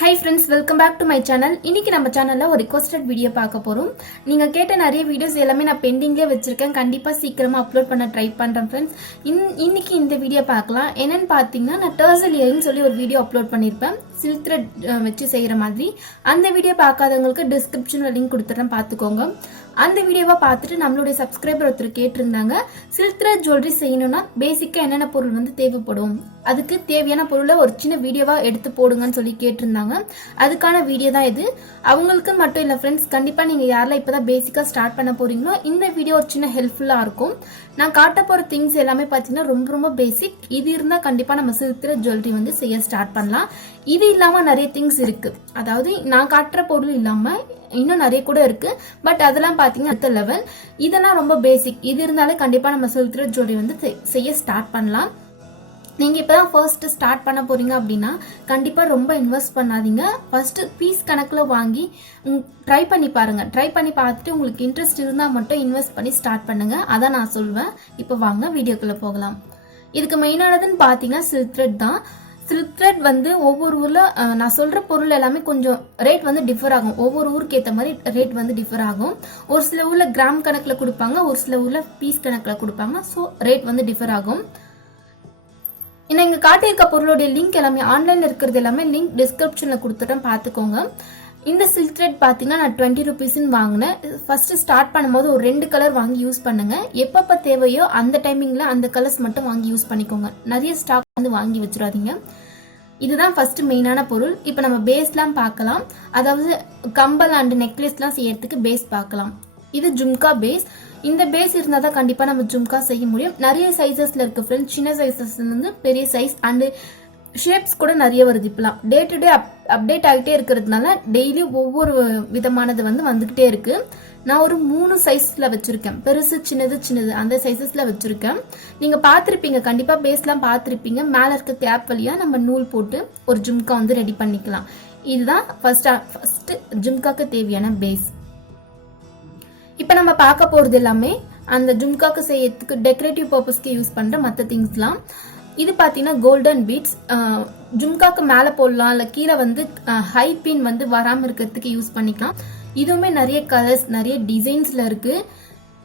Hi friends, welcome back to my channel. இன்னைக்கு நம்ம சேனல்ல ஒரு requested வீடியோ பார்க்க போறோம். நீங்க கேட்ட நிறைய வீடியோஸ் எல்லாமே நான் பெண்டிங்ல வச்சிருக்கேன். கண்டிப்பா சீக்கிரமா அப்லோட் பண்ண ட்ரை பண்றேன் friends. இன்னைக்கு இந்த வீடியோ பார்க்கலாம். என்னன்னு பாத்தீங்கன்னா நான் tassel earring சொல்லி ஒரு வீடியோ அப்லோட் பண்ணிருப்பேன். silk thread வச்சு செய்யற மாதிரி. அந்த வீடியோ பார்க்காதவங்களுக்கு டிஸ்கிரிப்ஷன்ல லிங்க் கொடுத்துறேன் பாத்துக்கோங்க. அந்த வீடியோவை பார்த்துட்டு நம்மளுடைய சப்ஸ்கிரைபர் ஒருத்தர் கேட்டிருந்தாங்க silk thread jewelry செய்யணும்னா பேசிக்கா என்னென்ன பொருள் வந்து தேவைப்படும், அதுக்கு தேவையான பொருளை ஒரு சின்ன வீடியோவா எடுத்து போடுங்கன்னு சொல்லி கேட்டிருந்தாங்க. அதுக்கான வீடியோ தான் இது. அவங்களுக்கு மட்டும் இல்ல ஃப்ரெண்ட்ஸ், கண்டிப்பா நீங்க யாரெல்லாம் இப்பதான் பேசிக்கா ஸ்டார்ட் பண்ண போறீங்களோ இந்த வீடியோ ஒரு சின்ன ஹெல்ப்ஃபுல்லா இருக்கும். நான் காட்ட போற திங்ஸ் எல்லாமே பாத்தீங்கன்னா ரொம்ப ரொம்ப பேசிக். இது இருந்தா கண்டிப்பா நம்ம silk thread jewelry வந்து செய்ய ஸ்டார்ட் பண்ணலாம். இது இல்லாம நிறைய திங்ஸ் இருக்கு. அதாவது நான் காட்டுற பொருள் இல்லாம இன்னும் நிறைய கூட இருக்கு. பட் அதெல்லாம் பாத்தீங்கன்னா அடுத்த லெவல். இதெல்லாம் ரொம்ப பேசிக். இது இருந்தாலே கண்டிப்பா நம்ம silk thread jewelry வந்து செய்ய ஸ்டார்ட் பண்ணலாம். நீங்க இப்பதான் ஃபர்ஸ்ட் ஸ்டார்ட் பண்ண போறீங்க அப்படின்னா கண்டிப்பா ரொம்ப இன்வெஸ்ட் பண்ணாதீங்க. ஃபர்ஸ்ட் பீஸ் கணக்குல வாங்கி ட்ரை பண்ணி பாருங்க. ட்ரை பண்ணி பார்த்துட்டு உங்களுக்கு இன்ட்ரெஸ்ட் இருந்தா மட்டும் இன்வெஸ்ட் பண்ணி ஸ்டார்ட் பண்ணுங்க. அதான் நான் சொல்வேன். இப்போ வாங்க வீடியோக்குள்ள போகலாம். இதுக்கு மெயினானதுன்னு பாத்தீங்கன்னா silk thread தான். silk thread வந்து ஒவ்வொரு ஊர்ல நான் சொல்ற பொருள் எல்லாமே கொஞ்சம் ரேட் வந்து டிஃபர் ஆகும். ஒவ்வொரு ஊருக்கு ஏற்ற மாதிரி ரேட் வந்து டிஃபர் ஆகும். ஒரு சில ஊர்ல கிராம் கணக்குல கொடுப்பாங்க, ஒரு சில ஊர்ல பீஸ் கணக்குல கொடுப்பாங்க. ஸோ ரேட் வந்து டிஃபர் ஆகும். நான் இங்க காட்டியிருக்க பொருளுடைய லிங்க் எல்லாமே ஆன்லைன்ல இருக்கிறது எல்லாமே லிங்க் டிஸ்கிரிப்ஷன்ல கொடுத்துட்டேன் பாத்துக்கோங்க. இந்த silk thread பாத்தீங்கன்னா நான் 20 rupeesன்னு வாங்கினேன். ஃபர்ஸ்ட் ஸ்டார்ட் பண்ணும்போது ஒரு 2 கலர் வாங்கி யூஸ் பண்ணுங்க. எப்பப்ப தேவையோ அந்த டைமிங்ல அந்த கலர்ஸ் மட்டும் வாங்கி யூஸ் பண்ணிக்கோங்க. நிறைய ஸ்டாக் வந்து வாங்கி வச்சிடாதீங்க. இதுதான் ஃபர்ஸ்ட் மெயினான பொருள். இப்போ நம்ம பேஸ்லாம் பார்க்கலாம். அதாவது கம்பல் அண்ட் நெக்லஸ்லாம் செய்யறதுக்கு பேஸ் பார்க்கலாம். இது ஜும்கா பேஸ். இந்த பேஸ் இருந்தா தான் கண்டிப்பா நம்ம ஜும்கா செய்ய முடியும். நிறைய சைசஸ்ல இருக்கு ஃப்ரெண்ட்ஸ். சின்ன சைசஸ்ல இருந்து பெரிய சைஸ் அண்ட் ஷேப்ஸ் கூட நிறைய வருது. இப்பலாம் டே டு டே அப்டேட் ஆகிட்டே இருக்கிறதுனால டெய்லி ஒவ்வொரு விதமானது வந்து வந்துகிட்டே இருக்கு. நான் ஒரு 3 சைஸ்ல வச்சிருக்கேன். பெருசு சின்னது சின்னது அந்த சைசஸ்ல வச்சிருக்கேன். நீங்க பாத்திருப்பீங்க, கண்டிப்பா பேஸ்லாம் பாத்திருப்பீங்க. மேல இருக்க கேப் வழியா நம்ம நூல் போட்டு ஒரு ஜும்கா வந்து ரெடி பண்ணிக்கலாம். இதுதான் ஃபர்ஸ்ட் ஜும்காக்கு தேவையான பேஸ். இப்ப நம்ம பார்க்க போறது எல்லாமே அந்த ஜும்காக்கு செய்யறதுக்கு டெக்கரேட்டிவ் பர்பஸ்க்கு யூஸ் பண்ற மற்ற திங்ஸ்லாம். இது பாத்தீங்கன்னா கோல்டன் பீட்ஸ். ஜும்காக்கு மேல போடலாம், இல்ல கீழே வந்து ஹை பின் வந்து வராம இருக்கிறதுக்கு யூஸ் பண்ணிக்கலாம். இதுவுமே நிறைய கலர்ஸ் நிறைய டிசைன்ஸ்ல இருக்கு.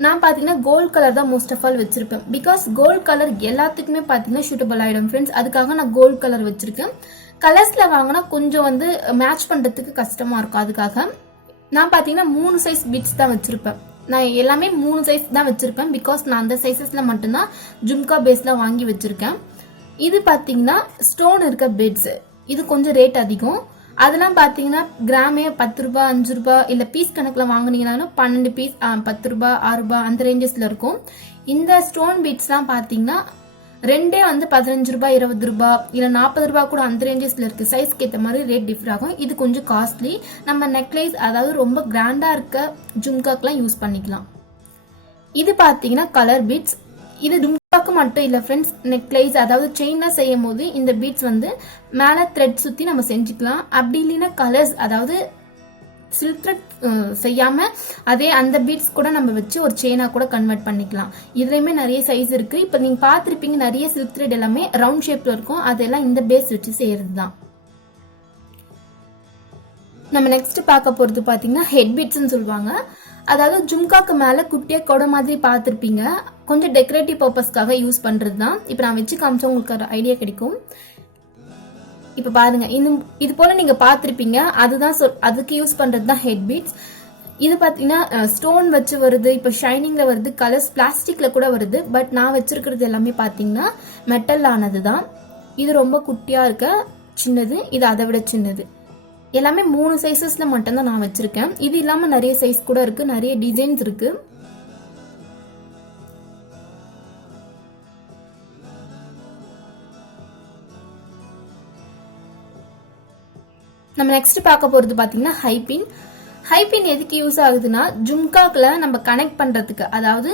நான் பாத்தீங்கன்னா கோல்ட் கலர் தான் மோஸ்ட் ஆஃப் ஆல் வச்சிருப்பேன். பிகாஸ் கோல்ட் கலர் எல்லாத்துக்குமே பாத்தீங்கன்னா சூட்டபிள் ஆயிடும் ஃப்ரெண்ட்ஸ். அதுக்காக நான் கோல்ட் கலர் வச்சிருக்கேன். கலர்ஸ்ல வாங்கினா கொஞ்சம் வந்து மேட்ச் பண்றதுக்கு கஷ்டமா இருக்கும். அதுக்காக நான் பாத்தீங்கன்னா 3 சைஸ் பீட்ஸ் தான் வச்சிருப்பேன். நான் எல்லாமே 3 சைஸ் தான் வச்சிருப்பேன். பிகாஸ் நான் அந்த சைசஸ்ல மட்டும்தான் ஜும்கா பேஸ்ல வாங்கி வச்சிருக்கேன். இது பாத்தீங்கன்னா ஸ்டோன் இருக்க பீட்ஸ். இது கொஞ்சம் ரேட் அதிகம். அதெல்லாம் பாத்தீங்கன்னா கிராமே 10 ரூபாய் 5 ரூபாய் இல்ல பீஸ் கணக்குல வாங்கினீங்கன்னாலும் 12 பீஸ் 10 ரூபாய் 6 ரூபாய் அந்த ரேஞ்சஸ்ல இருக்கும். இந்த ஸ்டோன் பீட்ஸ் எல்லாம் பாத்தீங்கன்னா ரெண்டே வந்து 15 ரூபாய் 20 ரூபாய் இல்ல 40 ரூபாய் கூட அந்த ரேஞ்சஸ்ல இருக்கு. சைஸ்க்கு ஏற்ற மாதிரி ரேட் டிஃபர் ஆகும். இது கொஞ்சம் காஸ்ட்லி. நம்ம நெக்லஸ் அதாவது ரொம்ப கிராண்டா இருக்க ஜும்காக்கெல்லாம் யூஸ் பண்ணிக்கலாம். இது பாத்தீங்கன்னா கலர் பீட்ஸ். இது ஜும்காக்கு மட்டும் இல்ல ஃப்ரெண்ட்ஸ், நெக்லஸ் அதாவது செயின்ல செய்யும் போது இந்த பீட்ஸ் வந்து மேல த்ரெட் சுத்தி நம்ம செஞ்சுக்கலாம். அப்படி இல்லைன்னா கலர்ஸ் அதாவது silk thread செய்யாம அதே அந்த பீட்ஸ் கூட நம்ம வச்சு ஒரு செயினா கூட கன்வெர்ட் பண்ணிக்கலாம். இதுலயுமே நிறைய சைஸ் இருக்கு. இப்ப நீங்க பாத்திருப்பீங்க நிறைய silk thread எல்லாமே ரவுண்ட் ஷேப்ல இருக்கும். அதெல்லாம் இந்த பேஸ் வச்சு செய்யறது தான். நம்ம நெக்ஸ்ட் பார்க்க போறது பாத்தீங்கன்னா ஹெட் பீட்ஸ்ன்னு சொல்லுவாங்க. அதாவது ஜும்காக்கு மேல குட்டியா கொடை மாதிரி பாத்திருப்பீங்க. கொஞ்சம் டெக்கரேட்டிவ் பர்பஸ்க்காக யூஸ் பண்றது தான். இப்ப நான் வச்சு காமிச்சா உங்களுக்கு ஒரு ஐடியா கிடைக்கும். இப்ப பாருங்க, இது போல நீங்க பாத்திருப்பீங்க. அதுதான் அதுக்கு யூஸ் பண்றது தான் ஹெட் பீட்ஸ். இது பாத்தீங்கன்னா ஸ்டோன் வச்சு வருது, இப்ப ஷைனிங்ல வருது, கலர்ஸ் பிளாஸ்டிக்ல கூட வருது. பட் நான் வச்சிருக்கிறது எல்லாமே பாத்தீங்கன்னா மெட்டல் ஆனதுதான். இது ரொம்ப குட்டியா இருக்க சின்னது, இது அதை விட சின்னது. எல்லாமே 3 சைசஸ்ல மட்டும்தான் நான் வச்சிருக்கேன். இது இல்லாம நிறைய சைஸ் கூட இருக்கு, நிறைய டிசைன்ஸ் இருக்கு. நம்ம நெக்ஸ்ட் பார்க்க போறது பாத்தீங்கன்னா ஹை பின். ஹை பின் எதுக்கு யூஸ் ஆகுதுன்னா ஜும்காக்குல நம்ம கனெக்ட் பண்றதுக்கு, அதாவது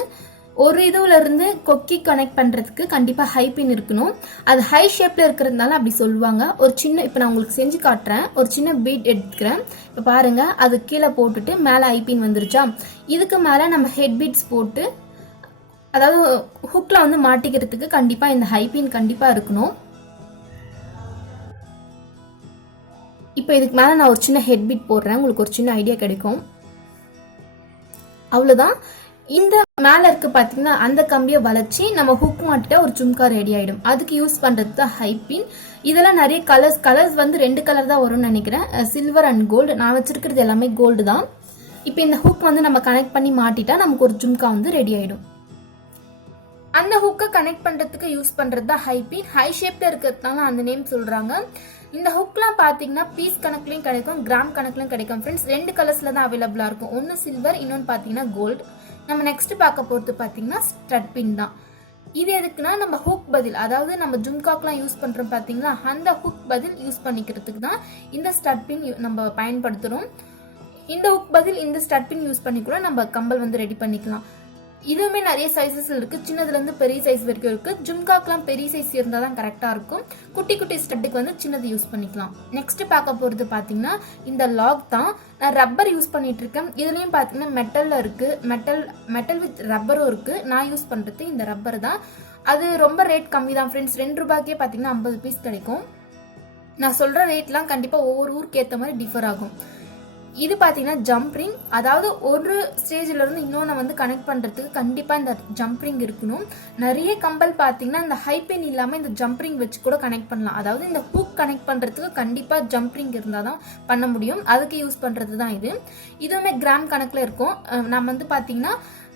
ஒரு இதுல இருந்து கொக்கி கனெக்ட் பண்றதுக்கு கண்டிப்பா ஹை பின் இருக்கணும். அது ஹை ஷேப்ல இருக்கிறதுனால அப்படி சொல்லுவாங்க. ஒரு சின்ன இப்ப நான் உங்களுக்கு செஞ்சு காட்டுறேன். ஒரு சின்ன பீட் எடுத்துக்கிறேன். இப்ப பாருங்க, அது கீழே போட்டுட்டு மேல ஹை பின் வந்துருச்சா. இதுக்கு மேல நம்ம ஹெட் பீட்ஸ் போட்டு அதாவது ஹுக்ல வந்து மாட்டிக்கிறதுக்கு கண்டிப்பா இந்த ஹை பின் கண்டிப்பா இருக்கணும். இப்போ இதுக்கு மேலே நான் ஒரு சின்ன ஹெட் பிட் போடுறேன், உங்களுக்கு ஒரு சின்ன ஐடியா கிடைக்கும். அவ்வளோதான். இந்த மேலே இருக்கு பார்த்தீங்கன்னா அந்த கம்பியை வளைச்சி நம்ம ஹுக் மாட்டிட்டா ஒரு ஜும்கா ரெடி ஆகிடும். அதுக்கு யூஸ் பண்ணுறது தான் ஹைப்பின். இதெல்லாம் நிறைய கலர்ஸ் வந்து 2 கலர் தான் வரும்னு நினைக்கிறேன், சில்வர் அண்ட் கோல்டு. நான் வச்சிருக்கிறது எல்லாமே கோல்டு தான். இப்போ இந்த ஹுக் வந்து நம்ம கனெக்ட் பண்ணி மாட்டிட்டா நமக்கு ஒரு ஜும்கா வந்து ரெடி ஆகிடும். அந்த ஹுக்கை கனெக்ட் பண்ணுறதுக்கு யூஸ் பண்ணுறது தான் ஹைப்பின். ஹை ஷேப்பில் இருக்கிறதுனால அந்த நேம் சொல்கிறாங்க. இந்த ஹுக்லாம் பார்த்தீங்கன்னா பீஸ் கணக்குலையும் கிடைக்கும், கிராம் கணக்குலையும் கிடைக்கும் ஃப்ரெண்ட்ஸ். 2 கலர்ஸில் தான் அவைலபிளாக இருக்கும், ஒன்று சில்வர், இன்னொன்று பார்த்தீங்கன்னா கோல்டு. நம்ம நெக்ஸ்ட் பார்க்க போகிறது பார்த்தீங்கன்னா ஸ்டட் பின் தான். இது எதுக்குன்னா நம்ம ஹுக் பதில், அதாவது நம்ம ஜும்காக்கெலாம் யூஸ் பண்ணுறோம் பார்த்தீங்களா, அந்த ஹுக் பதில் யூஸ் பண்ணிக்கிறதுக்கு தான் இந்த ஸ்டட் பின் நம்ம பயன்படுத்துகிறோம். இந்த ஹுக் பதில் இந்த ஸ்டட் பின் யூஸ் பண்ணி கூட நம்ம கம்பல் வந்து ரெடி பண்ணிக்கலாம். இதுவுமே நிறைய சைஸஸ் இருக்கு, சின்னதுலேருந்து பெரிய சைஸ் வரைக்கும் இருக்கு. ஜும்காக்கெலாம் பெரிய சைஸ் இருந்தால் தான் கரெக்டாக இருக்கும். குட்டி குட்டி ஸ்டட்டுக்கு வந்து சின்னது யூஸ் பண்ணிக்கலாம். நெக்ஸ்ட் பார்க்க போகிறது பார்த்தீங்கன்னா இந்த லாக் தான். நான் ரப்பர் யூஸ் பண்ணிட்டு இருக்கேன். இதுலேயும் பார்த்தீங்கன்னா மெட்டலில் இருக்கு, மெட்டல் வித் ரப்பரும் இருக்கு. நான் யூஸ் பண்ணுறது இந்த ரப்பர் தான். அது ரொம்ப ரேட் கம்மி தான் ஃப்ரெண்ட்ஸ், 2 ரூபாய்க்கே பார்த்தீங்கன்னா 50 பீஸ் கிடைக்கும். நான் சொல்கிற ரேட்லாம் கண்டிப்பாக ஒவ்வொரு ஊருக்கு ஏற்ற மாதிரி டிஃபர் ஆகும். இது பார்த்தீங்கன்னா ஜம்ப் ரிங், அதாவது ஒரு ஸ்டேஜில் இருந்து இன்னொன்று வந்து கனெக்ட் பண்ணுறதுக்கு கண்டிப்பாக இந்த ஜம்ப் ரிங் இருக்கணும். நிறைய கம்பல் பார்த்தீங்கன்னா இந்த ஹைபின் இல்லாமல் இந்த ஜம்ப் ரிங் வச்சு கூட கனெக்ட் பண்ணலாம். அதாவது இந்த ஹூக் கனெக்ட் பண்ணுறதுக்கு கண்டிப்பாக ஜம்ப் ரிங் இருந்தால் தான் பண்ண முடியும். அதுக்கு யூஸ் பண்ணுறது தான் இது. இதுவுமே கிராம் கணக்கில் இருக்கும். நம்ம வந்து பார்த்தீங்கன்னா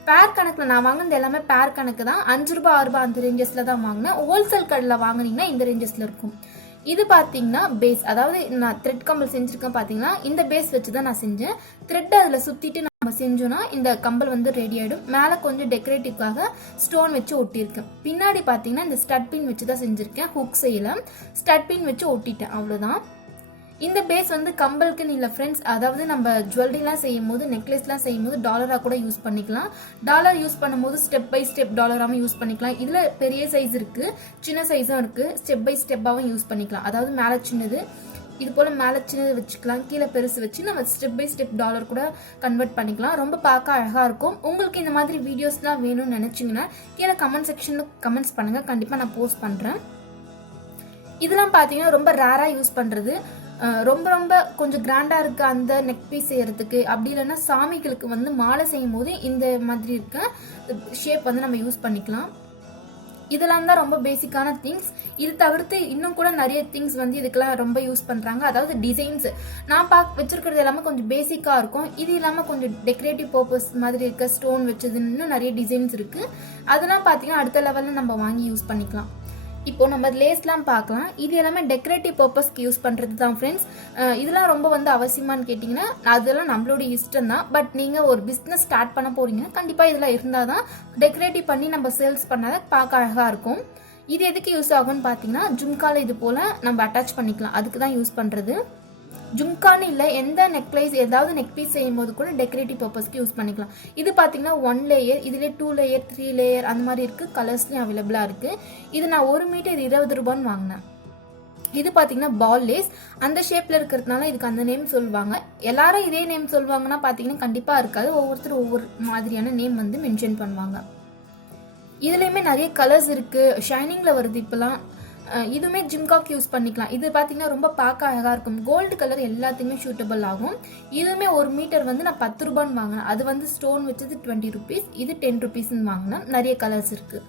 பேர் கணக்கில் நான் வாங்கினது எல்லாமே பேர் கணக்கு தான். 5 ரூபாய் 6 ரூபாய் அந்த ரேஞ்சஸில் தான் வாங்கினேன். ஹோல்சேல் கடையில் வாங்கினீங்கன்னா இந்த ரேஞ்சஸில் இருக்கும். இது பார்த்தீங்கன்னா பேஸ், அதாவது நான் த்ரெட் கம்பல் செஞ்சுருக்கேன் பார்த்தீங்கன்னா இந்த பேஸ் வச்சு தான் நான் செஞ்சேன். த்ரெட் அதில் சுற்றிட்டு நம்ம செஞ்சோன்னா இந்த கம்பல் வந்து ரெடி ஆகிடும். மேலே கொஞ்சம் டெக்கரேட்டிவ்காக ஸ்டோன் வச்சு ஒட்டியிருக்கேன். பின்னாடி பார்த்தீங்கன்னா இந்த ஸ்டட் பின் வச்சு தான் செஞ்சுருக்கேன். ஹுக் செய்யல, ஸ்டட் பின் வச்சு ஒட்டிட்டேன், அவ்வளோதான். இந்த பேஸ் வந்து கம்பலுக்குன்னு இல்லை ஃப்ரெண்ட்ஸ், அதாவது நம்ம ஜுவல்லரிலாம் செய்யும் போது, நெக்லஸ்லாம் செய்யும் போது டாலராக கூட யூஸ் பண்ணிக்கலாம். டாலர் யூஸ் பண்ணும்போது ஸ்டெப் பை ஸ்டெப் டாலராகவும் யூஸ் பண்ணிக்கலாம். இதில் பெரிய சைஸ் இருக்குது, சின்ன சைஸும் இருக்குது. ஸ்டெப் பை ஸ்டெப்பாகவும் யூஸ் பண்ணிக்கலாம். அதாவது மேலே சின்னது, இது போல் மேலே சின்னது வச்சுக்கலாம், கீழே பெருசு வச்சு நம்ம ஸ்டெப் பை ஸ்டெப் டாலர் கூட கன்வெர்ட் பண்ணிக்கலாம். ரொம்ப பார்க்க அழகாக இருக்கும். உங்களுக்கு இந்த மாதிரி வீடியோஸ்லாம் வேணும்னு நினச்சிங்கன்னா கீழே கமெண்ட் செக்ஷனில் கமெண்ட்ஸ் பண்ணுங்கள், கண்டிப்பாக நான் போஸ்ட் பண்ணுறேன். இதெல்லாம் பார்த்தீங்கன்னா ரொம்ப ரேராக யூஸ் பண்ணுறது. ரொம்ப ரொம்ப கொஞ்சம் கிராண்டாக இருக்குது அந்த நெக் பீஸ் செய்யறதுக்கு, அப்படி இல்லைன்னா சாமிகளுக்கு வந்து மாலை செய்யும் போது இந்த மாதிரி இருக்க ஷேப் வந்து நம்ம யூஸ் பண்ணிக்கலாம். இதெல்லாம் தான் ரொம்ப பேசிக்கான திங்ஸ். இது தவிர்த்து இன்னும் கூட நிறைய திங்ஸ் வந்து இதுக்கெல்லாம் ரொம்ப யூஸ் பண்ணுறாங்க. அதாவது டிசைன்ஸ் நான் வச்சிருக்கிறது எல்லாமே கொஞ்சம் பேசிக்காக இருக்கும். இது இல்லாமல் கொஞ்சம் டெக்கரேட்டிவ் பர்பஸ் மாதிரி இருக்க ஸ்டோன் வச்சது இன்னும் நிறைய டிசைன்ஸ் இருக்குது. அதெல்லாம் பார்த்தீங்கன்னா அடுத்த லெவலில் நம்ம வாங்கி யூஸ் பண்ணிக்கலாம். இப்போ நம்ம லேஸ்லாம் பார்க்கலாம். இது எல்லாமே டெக்கரேட்டிவ் பர்பஸ்க்கு யூஸ் பண்ணுறது தான் ஃப்ரெண்ட்ஸ். இதெல்லாம் ரொம்ப வந்து அவசியமானு கேட்டிங்கன்னா அதெல்லாம் நம்மளோட இஷ்டம் தான். பட் நீங்கள் ஒரு பிஸ்னஸ் ஸ்டார்ட் பண்ண போறீங்கன்னா கண்டிப்பாக இதெல்லாம் இருந்தால் தான் டெக்கரேட்டிவ் பண்ணி நம்ம சேல்ஸ் பண்ணாதான் பார்க்க அழகாக இருக்கும். இது எதுக்கு யூஸ் ஆகும்னு பார்த்தீங்கன்னா ஜும்கால இது போல் நம்ம அட்டாச் பண்ணிக்கலாம், அதுக்கு தான் யூஸ் பண்ணுறது. ஜும்கான்னு இல்லை, எந்த நெக்லைஸ் ஏதாவது நெக் பீஸ் செய்யும் போது கூட டெக்கரேட்டிவ் பர்பஸ்க்கு யூஸ் பண்ணிக்கலாம். இது பார்த்தீங்கன்னா 1 லேயர், இதுலேயே 2 லேயர் 3 லேயர் அந்த மாதிரி இருக்குது. கலர்ஸ்லையும் அவைலபிளாக இருக்குது. இது நான் 1 மீட்டர் 20 ரூபான்னு வாங்கினேன். இது பார்த்தீங்கன்னா பால் லேஸ், அந்த ஷேப்பில் இருக்கிறதுனால இதுக்கு அந்த நேம் சொல்லுவாங்க. எல்லாரும் இதே நேம் சொல்லுவாங்கன்னா பார்த்தீங்கன்னா கண்டிப்பாக இருக்காது, ஒவ்வொருத்தரும் ஒவ்வொரு மாதிரியான நேம் வந்து மென்ஷன் பண்ணுவாங்க. இதுலேயுமே நிறைய கலர்ஸ் இருக்குது, ஷைனிங்கில் வருது இப்போலாம். இதுவுமே ஜிம்காக் யூஸ் பண்ணிக்கலாம். இது பார்த்தீங்கன்னா ரொம்ப பார்க்க அழகாக இருக்கும். கோல்டு கலர் எல்லாத்துக்குமே சூட்டபிள் ஆகும். இதுவுமே 1 மீட்டர் வந்து நான் 10 ரூபான்னு வாங்கினேன். அது வந்து ஸ்டோன் வச்சது 20 ருபீஸ், இது 10 ருபீஸ்ன்னு வாங்கினேன். நிறைய கலர்ஸ் இருக்கு.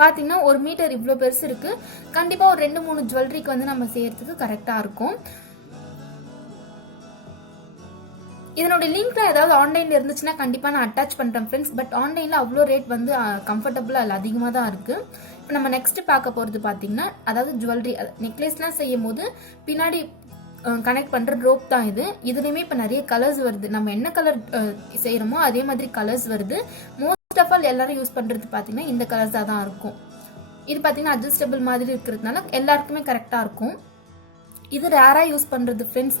பார்த்தீங்கன்னா 1 மீட்டர் இவ்வளோ பெருசு இருக்கு. கண்டிப்பாக ஒரு 2-3 ஜுவல்லரிக்கு வந்து நம்ம செய்யறதுக்கு கரெக்டாக இருக்கும். இதனோட லிங்க்ல ஏதாவது ஆன்லைன்ல இருந்துச்சுன்னா கண்டிப்பாக நான் அட்டாச் பண்ணுறேன் ஃப்ரெண்ட்ஸ். பட் ஆன்லைனில் அவ்வளோ ரேட் வந்து கம்ஃபர்டபுளாக இல்லை, அதிகமாக தான் இருக்குது. இப்போ நம்ம நெக்ஸ்ட் பார்க்க போகிறது பார்த்தீங்கன்னா அதாவது ஜுவல்லரி நெக்லஸ்லாம் செய்யும் போது பின்னாடி கனெக்ட் பண்ணுற ரோப் தான் இது. இதுலேயுமே இப்போ நிறைய கலர்ஸ் வருது. நம்ம என்ன கலர் செய்கிறோமோ அதே மாதிரி கலர்ஸ் வருது. மோஸ்ட் ஆஃப் ஆல் எல்லாரும் யூஸ் பண்ணுறது பார்த்தீங்கன்னா இந்த கலர்ஸாக தான் இருக்கும். இது பார்த்தீங்கன்னா அட்ஜஸ்டபிள் மாதிரி இருக்கிறதுனால எல்லாருக்குமே கரெக்டாக இருக்கும். இது ரேராக யூஸ் பண்ணுறது ஃப்ரெண்ட்ஸ்.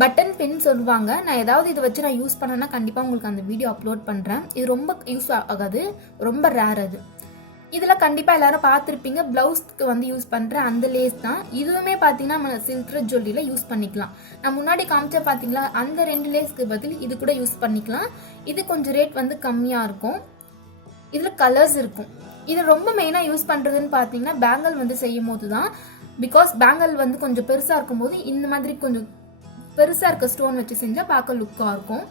பட்டன் பென் சொல்லுவாங்க. நான் ஏதாவது இதை வச்சு நான் யூஸ் பண்ணேன்னா கண்டிப்பாக உங்களுக்கு அந்த வீடியோ அப்லோட் பண்ணுறேன். இது ரொம்ப யூஸ் ஆகாது, ரொம்ப ரேர் அது. இதில் கண்டிப்பாக எல்லாரும் பார்த்துருப்பீங்க. ப்ளவுஸ்க்கு வந்து யூஸ் பண்ணுற அந்த லேஸ் தான். இதுவுமே பார்த்தீங்கன்னா நம்ம சில்க்ர ஜுவல்லரியில் யூஸ் பண்ணிக்கலாம். நான் முன்னாடி காமிச்சா பார்த்தீங்களா அந்த 2 லேஸ்க்கு பதில் இது கூட யூஸ் பண்ணிக்கலாம். இது கொஞ்சம் ரேட் வந்து கம்மியாக இருக்கும். இதில் கலர்ஸ் இருக்கும். இது ரொம்ப மெயினாக யூஸ் பண்ணுறதுன்னு பார்த்தீங்கன்னா பேங்கிள் வந்து செய்யும் போது தான். பிகாஸ் பேங்கிள் வந்து கொஞ்சம் பெருசாக இருக்கும்போது இந்த மாதிரி கொஞ்சம் பெருசாக இருக்க ஸ்டோன் வச்சு செஞ்சால் பார்க்க லுக்காக இருக்கும்.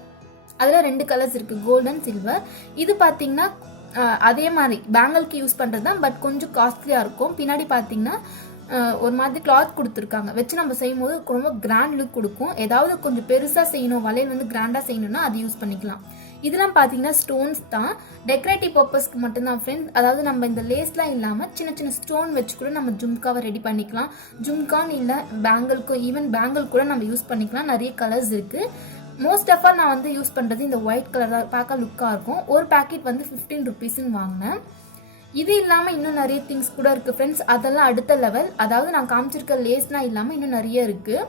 அதில் 2 கலர்ஸ் இருக்குது, கோல்டு அண்ட் சில்வர். இது பார்த்தீங்கன்னா அதே மாதிரி பேங்கிள்க்கு யூஸ் பண்ணுறது தான், பட் கொஞ்சம் காஸ்ட்லியாக இருக்கும். பின்னாடி பார்த்தீங்கன்னா ஒரு மாதிரி கிளாத் கொடுத்துருக்காங்க, வச்சு நம்ம செய்யும் போது ரொம்ப கிராண்ட் லுக் கொடுக்கும். ஏதாவது கொஞ்சம் பெருசாக செய்யணும், வளையல் வந்து கிராண்டாக செய்யணும்னா அது யூஸ் பண்ணிக்கலாம். இதெல்லாம் பார்த்தீங்கன்னா ஸ்டோன்ஸ் தான், டெக்கரேட்டிவ் பர்பஸ்க்கு மட்டும்தான் ஃப்ரெண்ட்ஸ். அதாவது நம்ம இந்த லேஸ்லாம் இல்லாமல் சின்ன சின்ன ஸ்டோன் வச்சு கூட நம்ம ஜும்காவை ரெடி பண்ணிக்கலாம். ஜும்கான்னு இல்லை, பேங்கிள்க்கும் ஈவன் பேங்கிள் கூட நம்ம யூஸ் பண்ணிக்கலாம். நிறைய கலர்ஸ் இருக்குது. மோஸ்ட் ஆஃப் ஆல் நான் வந்து யூஸ் பண்ணுறது இந்த ஒயிட் கலர் தான், பார்க்க லுக்காக இருக்கும். ஒரு பேக்கெட் வந்து 15 ருபீஸ்ன்னு வாங்கினேன். இது இல்லாமல் இன்னும் நிறைய திங்ஸ் கூட இருக்குது ஃப்ரெண்ட்ஸ், அதெல்லாம் அடுத்த லெவல். அதாவது நான் காமிச்சிருக்க லேஸ்லாம் இல்லாமல் இன்னும் நிறைய இருக்குது.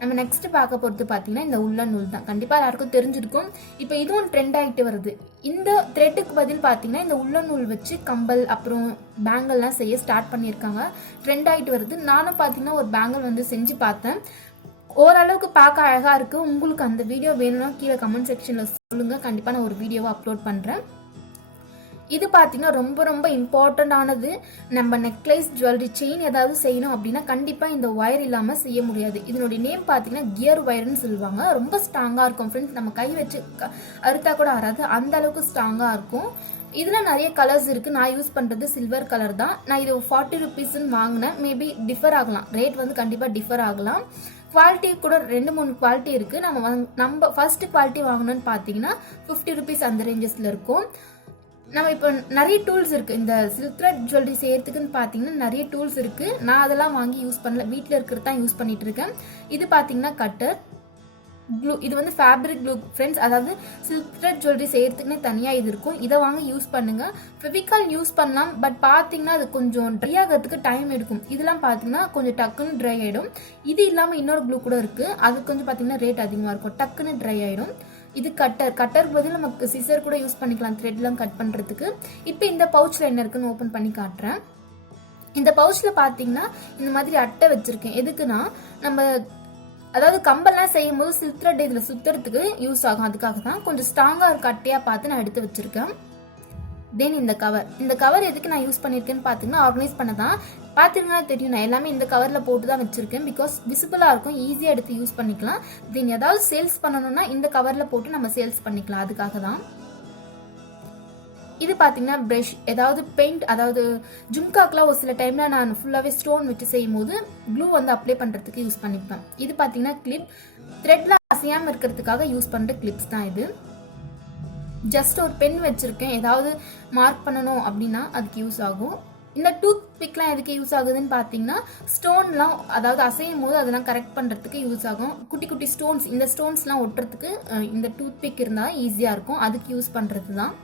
நம்ம நெக்ஸ்ட் பார்க்க போகிறது பார்த்தீங்கன்னா இந்த உள்ளன் நூல் தான். கண்டிப்பாக எல்லாருக்கும் தெரிஞ்சிருக்கும். இப்போ இதுவும் ட்ரெண்ட் ஆகிட்டு வருது. இந்த த்ரெட்டுக்கு பதில் பார்த்தீங்கன்னா இந்த உள்ளன் நூல் வச்சு கம்பல் அப்புறம் பேங்கிள்லாம் செய்ய ஸ்டார்ட் பண்ணியிருக்காங்க. ட்ரெண்ட் ஆகிட்டு வருது. நானும் பார்த்தீங்கன்னா ஒரு பேங்கிள் வந்து செஞ்சு பார்த்தேன். ஓரளவுக்கு பார்க்க அழகாக இருக்குது. உங்களுக்கு அந்த வீடியோ வேணும்னா கீழே கமெண்ட் செக்ஷனில் சொல்லுங்கள், கண்டிப்பாக நான் ஒரு வீடியோவை அப்லோட் பண்ணுறேன். இது பார்த்தீங்கன்னா ரொம்ப ரொம்ப இம்பார்ட்டண்டானது. நம்ம நெக்லைஸ், ஜுவல்லரி, செயின் ஏதாவது செய்யணும் அப்படின்னா கண்டிப்பாக இந்த ஒயர் இல்லாமல் செய்ய முடியாது. இதனுடைய நேம் பார்த்தீங்கன்னா கியர் ஒயர்னு சொல்லுவாங்க. ரொம்ப ஸ்ட்ராங்காக இருக்கும் ஃப்ரெண்ட்ஸ். நம்ம கை வச்சு அறுத்தா கூட ஆறாது, அந்த அளவுக்கு ஸ்ட்ராங்காக இருக்கும். இதில் நிறைய கலர்ஸ் இருக்குது. நான் யூஸ் பண்ணுறது சில்வர் கலர் தான். நான் இது 40 ருபீஸ்ன்னு வாங்கினேன். மேபி டிஃபர் ஆகலாம், ரேட் வந்து கண்டிப்பாக டிஃபர் ஆகலாம். குவாலிட்டி கூட 2-3 குவாலிட்டி இருக்குது. நம்ம ஃபர்ஸ்ட் குவாலிட்டி வாங்கணும்னு பார்த்தீங்கன்னா 50 ருபீஸ் அந்த ரேஞ்சஸில் இருக்கும். நம்ம இப்போ நிறைய டூல்ஸ் இருக்குது. இந்த சில்க் த்ரெட் ஜுவல்லரி செய்யறதுக்குன்னு பார்த்தீங்கன்னா நிறைய டூல்ஸ் இருக்குது. நான் அதெல்லாம் வாங்கி யூஸ் பண்ணல, வீட்டில் இருக்கிறது தான் யூஸ் பண்ணிட்டு இருக்கேன். இது பார்த்தீங்கன்னா கட்டர் க்ளூ. இது வந்து ஃபேப்ரிக் க்ளூ ஃப்ரெண்ட்ஸ். அதாவது சில்க் த்ரெட் ஜுவல்லரி செய்யறதுக்குன்னே தனியாக இது இருக்கும். இதை வாங்க யூஸ் பண்ணுங்க. ஃபெவிகால் யூஸ் பண்ணலாம், பட் பார்த்தீங்கன்னா அது கொஞ்சம் ட்ரை ஆகிறதுக்கு டைம் எடுக்கும். இதெல்லாம் பார்த்தீங்கன்னா கொஞ்சம் டக்குன்னு ட்ரை ஆகிடும். இது இல்லாமல் இன்னொரு க்ளூ கூட இருக்குது, அது கொஞ்சம் பார்த்தீங்கன்னா ரேட் அதிகமாக இருக்கும், டக்குன்னு ட்ரை ஆகிடும். இது கட்டருக்கு பதில் நமக்கு சிசர் கூட யூஸ் பண்ணிக்கலாம், த்ரெட்லாம் கட் பண்ணுறதுக்கு. இப்போ இந்த பவுச்சில் என்ன இருக்குன்னு ஓப்பன் பண்ணி காட்டுறேன். இந்த பவுச்சில் பார்த்தீங்கன்னா இந்த மாதிரி அட்டை வச்சுருக்கேன். எதுக்குன்னா நம்ம அதாவது கம்பல்லாம் செய்யும் போது சில்க் த்ரெட் இதில் சுற்றுறதுக்கு யூஸ் ஆகும். அதுக்காக தான் கொஞ்சம் ஸ்ட்ராங்காக இருக்க அட்டையாக பார்த்து நான் எடுத்து வச்சுருக்கேன். தென் இந்த கவர் எதுக்கு நான் யூஸ் பண்ணியிருக்கேன்னு பார்த்தீங்கன்னா ஆர்கனைஸ் பண்ண தான். பார்த்தீங்கன்னா தெரியும், நான் எல்லாமே இந்த கவரில் போட்டு தான் வச்சுருக்கேன். பிகாஸ் விசிபிளாக இருக்கும், ஈஸியாக எடுத்து யூஸ் பண்ணிக்கலாம். தென் ஏதாவது சேல்ஸ் பண்ணணும்னா இந்த கவரில் போட்டு நம்ம சேல்ஸ் பண்ணிக்கலாம், அதுக்காக தான். இது பார்த்தீங்கன்னா ப்ரஷ், ஏதாவது பெயிண்ட், அதாவது ஜும்காக்கெலாம் ஒரு சில டைமில் நான் ஃபுல்லாகவே ஸ்டோன் வச்சு செய்யும் போது க்ளூ வந்து அப்ளை பண்ணுறதுக்கு யூஸ் பண்ணிப்பேன். இது பார்த்தீங்கன்னா கிளிப், த்ரெட்ல அசையாமல் இருக்கிறதுக்காக யூஸ் பண்ணுற கிளிப்ஸ் தான் இது. ஜஸ்ட் ஒரு பென் வச்சுருக்கேன், ஏதாவது மார்க் பண்ணணும் அப்படின்னா அதுக்கு யூஸ் ஆகும். இந்த டூத் பிக்லாம் எதுக்கு யூஸ் ஆகுதுன்னு பார்த்தீங்கன்னா ஸ்டோன்லாம் அதாவது அசையும் போது அதெல்லாம் கரெக்ட் பண்ணுறதுக்கு யூஸ் ஆகும். குட்டி குட்டி ஸ்டோன்ஸ், இந்த ஸ்டோன்ஸ்லாம் ஒட்டுறதுக்கு இந்த டூத் பிக் இருந்தால் ஈஸியாக இருக்கும், அதுக்கு யூஸ் பண்ணுறது தான்.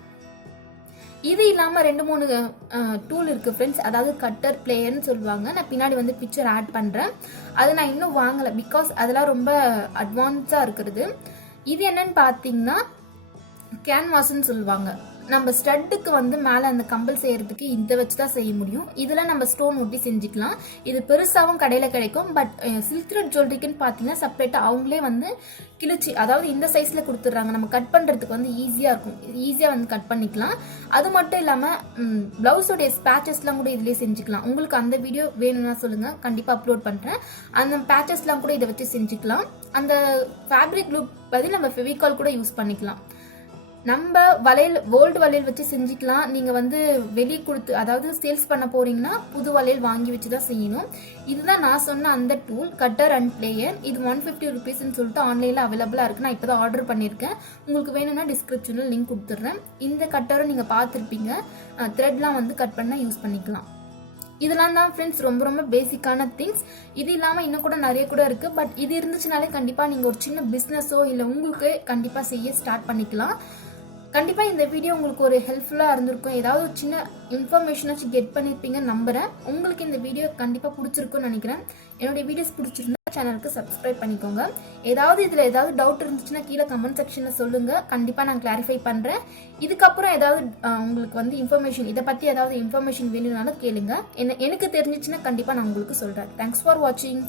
இது இல்லாமல் 2-3 டூல் இருக்குது ஃப்ரெண்ட்ஸ். அதாவது கட்டர், பிளேயர்னு சொல்லுவாங்க. நான் பின்னாடி வந்து பிக்சர் ஆட் பண்ணுறேன். அது நான் இன்னும் வாங்கலை, பிகாஸ் அதெல்லாம் ரொம்ப அட்வான்ஸாக இருக்கிறது. இது என்னன்னு பார்த்தீங்கன்னா கேன்வாஸ்ன்னு சொல்லுவாங்க. நம்ம ஸ்டட்டுக்கு வந்து மேலே அந்த கம்பல் செய்யறதுக்கு இதை வச்சு தான் செய்ய முடியும். இதெல்லாம் நம்ம ஸ்டோன் ஒட்டி செஞ்சுக்கலாம். இது பெருசாகவும் கடையில் கிடைக்கும். பட் சில்க் த்ரெட் ஜுவல்லரிக்குன்னு பார்த்தீங்கன்னா செப்பரேட்டாக அவங்களே வந்து கிழிச்சி, அதாவது இந்த சைஸில் கொடுத்துட்றாங்க. நம்ம கட் பண்ணுறதுக்கு வந்து ஈஸியாக இருக்கும், ஈஸியாக வந்து கட் பண்ணிக்கலாம். அது மட்டும் இல்லாமல் ப்ளவுஸோடைய ஸ்பேச்சஸ்லாம் கூட இதிலே செஞ்சுக்கலாம். உங்களுக்கு அந்த வீடியோ வேணும்னா சொல்லுங்கள், கண்டிப்பாக அப்லோட் பண்ணுறேன். அந்த பேச்சஸ்லாம் கூட இதை வச்சு செஞ்சுக்கலாம். அந்த ஃபேப்ரிக் க்ளூ பதில் நம்ம ஃபெவிகால் கூட யூஸ் பண்ணிக்கலாம். நம்ம வளையல், ஓல்டு வளையல் வச்சு செஞ்சுக்கலாம். நீங்கள் வந்து வெளியே கொடுத்து, அதாவது சேல்ஸ் பண்ண போறீங்கன்னா புது வளையல் வாங்கி வச்சு தான் செய்யணும். இதுதான் நான் சொன்ன அந்த டூல், கட்டர் அண்ட் பிளேயர். இது 150 ருபீஸ்ன்னு சொல்லிட்டு ஆன்லைனில் அவைலபிளாக இருக்குது. நான் இப்போ தான் ஆர்டர் பண்ணியிருக்கேன். உங்களுக்கு வேணும்னா டிஸ்கிரிப்ஷனில் லிங்க் கொடுத்துட்றேன். இந்த கட்டரும் நீங்கள் பார்த்துருப்பீங்க, த்ரெட்லாம் வந்து கட் பண்ணால் யூஸ் பண்ணிக்கலாம். இதெல்லாம் தான் ஃப்ரெண்ட்ஸ் ரொம்ப ரொம்ப பேசிக்கான திங்ஸ். இது இல்லாமல் இன்னும் கூட நிறைய கூட இருக்குது. பட் இது இருந்துச்சுனாலே கண்டிப்பாக நீங்கள் ஒரு சின்ன பிஸ்னஸோ இல்லை உங்களுக்கு கண்டிப்பாக செய்ய ஸ்டார்ட் பண்ணிக்கலாம். கண்டிப்பாக இந்த வீடியோ உங்களுக்கு ஒரு ஹெல்ப்ஃபுல்லாக இருந்திருக்கும். ஏதாவது ஒரு சின்ன இன்ஃபர்மேஷனாச்சும் கெட் பண்ணியிருப்பீங்கன்னு நம்புகிறேன். உங்களுக்கு இந்த வீடியோ கண்டிப்பாக பிடிச்சிருக்குன்னு நினைக்கிறேன். என்னுடைய வீடியோஸ் பிடிச்சிருந்தா சேனலுக்கு சப்ஸ்கிரைப் பண்ணிக்கோங்க. இதில் ஏதாவது டவுட் இருந்துச்சுன்னா கீழே கமெண்ட் செக்ஷனில் சொல்லுங்கள், கண்டிப்பாக நான் கிளாரிஃபை பண்ணுறேன். இதுக்கப்புறம் ஏதாவது உங்களுக்கு வந்து இன்ஃபர்மேஷன், இதை பற்றி ஏதாவது இன்ஃபர்மேஷன் வேணும்னாலும் கேளுங்க. எனக்கு தெரிஞ்சிச்சுன்னா கண்டிப்பாக நான் உங்களுக்கு சொல்கிறேன். தேங்க்ஸ் ஃபார் வாட்சிங்.